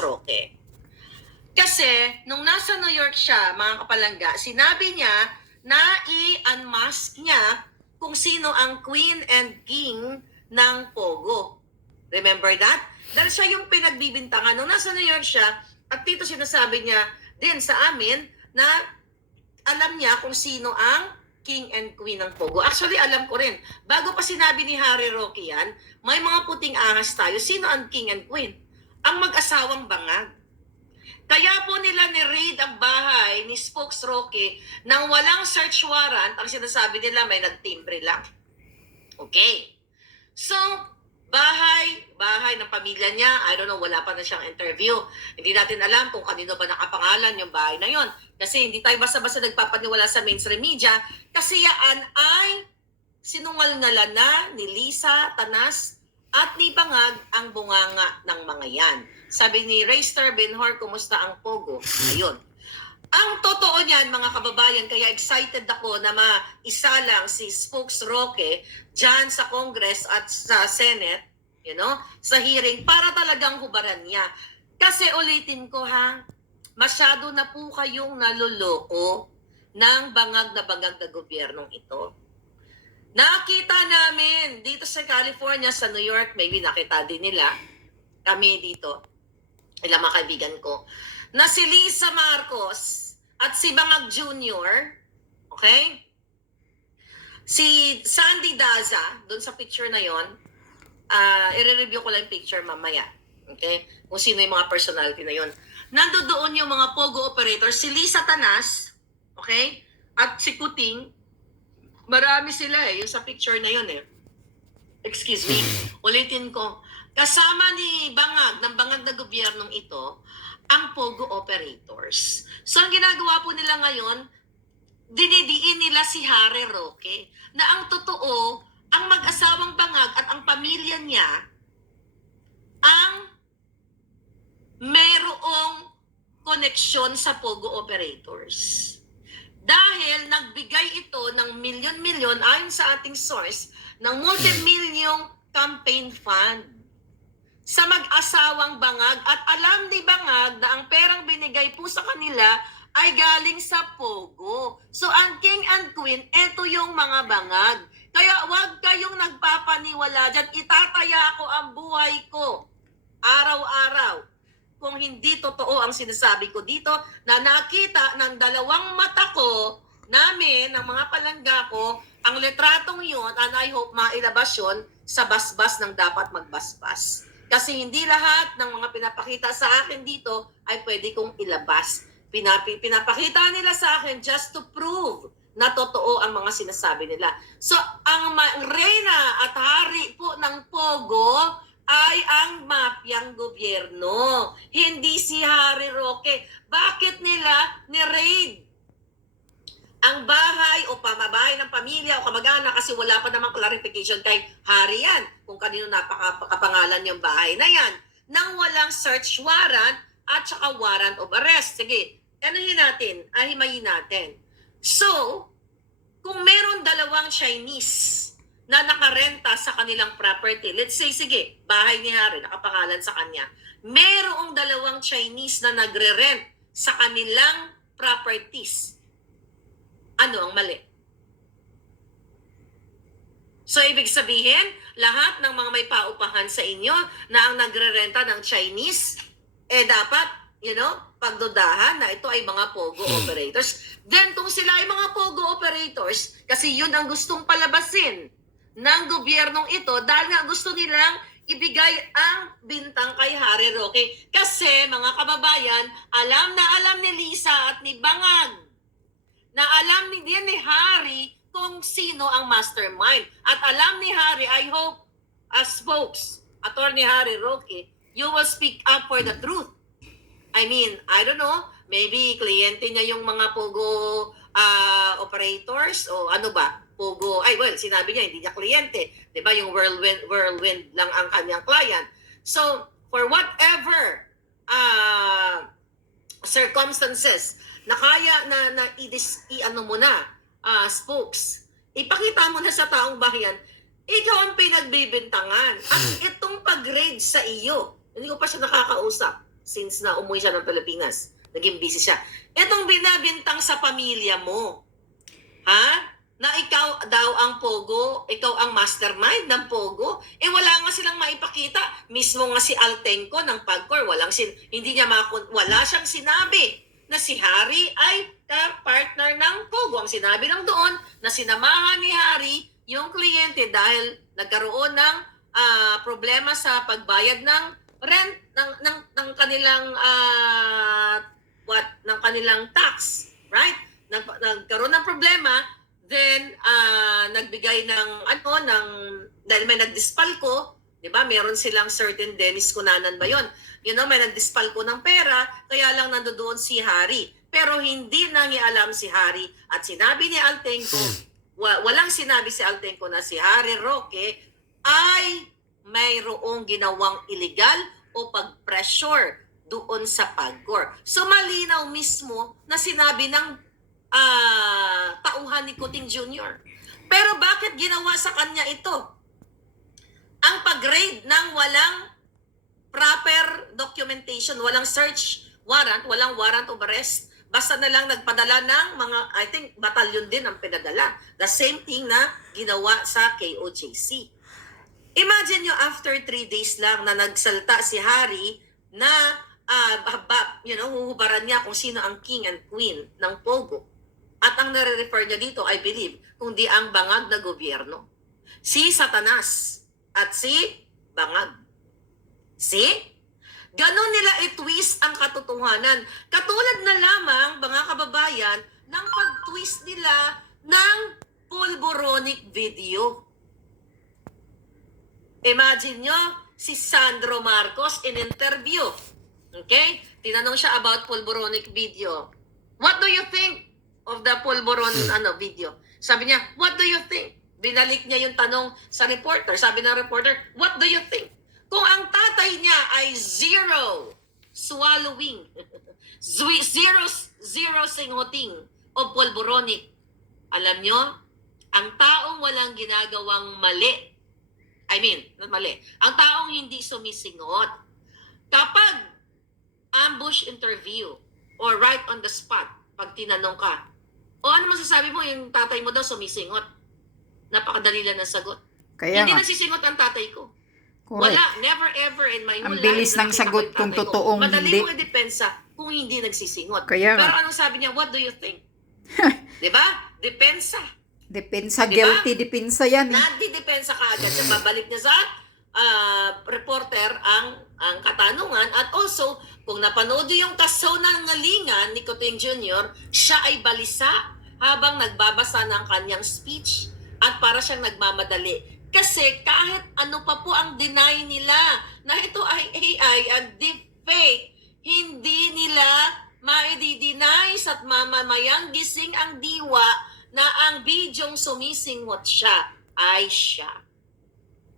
Roque. Kasi, nung nasa New York siya, mga kapalangga, sinabi niya na i-unmask niya kung sino ang queen and king ng Pogo. Remember that? Dahil siya yung pinagbibintangan. Nung nasa New York siya, at dito sinasabi niya din sa amin na alam niya kung sino ang king and queen ng Pogo. Actually, alam ko rin. Bago pa sinabi ni Harry Roque yan, may mga puting ahas tayo. Sino ang king and queen? Ang mag-asawang bangag. Kaya po nila ni-raid ang bahay ni Spokes Roque nang walang search warrant. Ang sinasabi nila may nagtimbre lang. Okay. So, bahay ng pamilya niya, I don't know, wala pa na siyang interview. Hindi natin alam kung kanino ba nakapangalan yung bahay na yon. Kasi hindi tayo basta-basta nagpapaniwala sa mainstream media. Kasi yan ay sinungal-ngalan na ni Lisa Tanas at ni Bangag ang bunganga ng mga yan. Sabi ni Rayster Benhor, kumusta ang Pogo? Ayun. Ang totoo niyan, mga kababayan, kaya excited ako na maisalang si Spokes Roque dyan sa Congress at sa Senate, sa hearing, para talagang hubaran niya. Kasi ulitin ko ha, masyado na po kayong naloloko ng bangag na gobyernong ito. Nakita namin dito sa California, sa New York, maybe nakita din nila, kami dito, ilang mga kaibigan ko, na si Lisa Marcos at si Bangag Jr., okay? Si Sandy Daza, doon sa picture na yon, i-review ko lang yung picture mamaya, okay? Kung sino yung mga personality na yon. Nandoon yung mga Pogo operators, si Lisa Tanas, okay? At si Kuting, marami sila yung sa picture na yon Excuse me, ulitin ko. Kasama ni Bangag, ng Bangag na gobyernong ito, ang Pogo operators. So ang ginagawa po nila ngayon, dinidiin nila si Harry Roque na ang totoo, ang mag-asawang Bangag at ang pamilya niya ang mayroong koneksyon sa Pogo operators. Dahil nagbigay ito ng milyon-milyon ayon sa ating source ng multi-million campaign fund sa mag-asawang Bangag at alam ni Bangag na ang perang binigay po sa kanila ay galing sa Pogo. So ang king and queen, eto yung mga Bangag. Kaya wag kayong nagpapaniwala dyan. Itataya ko ang buhay ko araw-araw kung hindi totoo ang sinasabi ko dito na nakita ng dalawang mata ko namin, ng mga palangga ko, ang litratong yun, and I hope mailabas yun sa basbas ng dapat magbasbas. Kasi hindi lahat ng mga pinapakita sa akin dito ay pwede kong ilabas. Pinapakita nila sa akin just to prove na totoo ang mga sinasabi nila. So, ang reyna at hari po ng Pogo ay ang mafyang gobyerno. Hindi si Harry Roque. Bakit nila ni-raid ang bahay o pamabahay ng pamilya o kamag-anak kasi wala pa namang clarification kay Harry yan kung kanino napakapangalan yung bahay na yan nang walang search warrant at saka warrant of arrest. Sige, himayin natin. So, kung meron dalawang Chinese na nakarenta sa kanilang property, let's say, sige, bahay ni Harry, nakapangalan sa kanya, merong dalawang Chinese na nagre-rent sa kanilang properties. Ano ang mali? So, ibig sabihin, lahat ng mga may paupahan sa inyo na ang nagre-renta ng Chinese, dapat, pagdudahan na ito ay mga Pogo operators. Then, kung sila ay mga Pogo operators, kasi yun ang gustong palabasin ng gobyernong ito, dahil nga gusto nilang ibigay ang bintang kay Harry Roque. Kasi, mga kababayan, alam na alam ni Lisa at ni Bangag na alam din ni Harry kung sino ang mastermind. At alam ni Harry, I hope, as spokes, Attorney Harry Roque, you will speak up for the truth. I mean, I don't know, maybe kliyente niya yung mga Pogo operators o ano ba? Pogo, sinabi niya, hindi niya kliyente. Diba? Yung whirlwind lang ang kanyang client. So, for whatever circumstances na kaya na spokes, ipakita mo na sa taong bayan, ikaw ang pinagbibintangan. At itong pag-raid sa iyo, hindi ko pa siya nakakausap. since na umuwi siya ng Pilipinas. Naging busy siya. Itong binabintang sa pamilya mo, ha? Na ikaw daw ang pogo, ikaw ang mastermind ng pogo, wala nga silang maipakita. Mismo nga si Altenco ng PAGCOR, wala siyang sinabi na si Harry ay partner ng pogo. Ang sinabi lang doon na sinamahan ni Harry yung kliyente dahil nagkaroon ng problema sa pagbayad ng rent ng kanilang ng kanilang tax, right? Nagkaroon ng problema, then nagbigay ng dahil may nagdispalko, 'di ba? Meron silang certain Dennis Cunanan ba 'yon? May nagdispalko ng pera, kaya lang nandoon si Harry. Pero hindi nangialam si Harry at sinabi ni Altenco, walang sinabi si Altenco na si Harry Roque ay mayroong ginawang illegal o pag-pressure doon sa PAGCOR. So malinaw mismo na sinabi ng tauhan ni Kuting Jr. Pero bakit ginawa sa kanya ito? Ang pag-raid ng walang proper documentation, walang search warrant, walang warrant of arrest, basta na lang nagpadala ng mga, I think, batalyon din ang pinadala. The same thing na ginawa sa KOJC. Imagine nyo, after 3 days lang na nagsalta si Harry na huhubaran niya kung sino ang king and queen ng Pogo. At ang nare-refer niya dito, I believe, kundi ang bangag na gobyerno. Si Satanas at si Bangag. See? Ganon nila i-twist ang katotohanan. Katulad na lamang, mga kababayan, ng pag-twist nila ng pulboronic video. Imagine nyo, si Sandro Marcos in interview. Okay? Tinanong siya about pulboronic video. What do you think of the pulboron video? Sabi niya, what do you think? Binalik niya yung tanong sa reporter. Sabi ng reporter, what do you think? Kung ang tatay niya ay zero swallowing, zero singoting o pulboronic, alam nyo, ang taong walang ginagawang mali, not mali, ang taong hindi sumisingot, kapag ambush interview or right on the spot, pag tinanong ka, ano masasabi mo, yung tatay mo daw sumisingot? Napakadali lang ng sagot. Kaya hindi nga. nagsisingot ang tatay ko. Correct. Wala, never ever in my whole Ang bilis ng sagot kung totoong madali hindi. mo i-depensa kung hindi nagsisingot. Kaya Pero nga. anong sabi niya, what do you think? Diba? Depensa. Depensa, Diba? guilty depensa yan. Nagdidepensa ka agad. So, babalik niya sa reporter ang katanungan. At also, kung napanood yung kasaw ng ngalingan ni Kuting Jr., siya ay balisa habang nagbabasa ng kanyang speech at para siyang nagmamadali. Kasi kahit ano pa po ang deny nila na ito ay AI, ang deepfake, hindi nila maidi-deny at mamamayang gising ang diwa na ang bidyong sumisingot siya ay siya.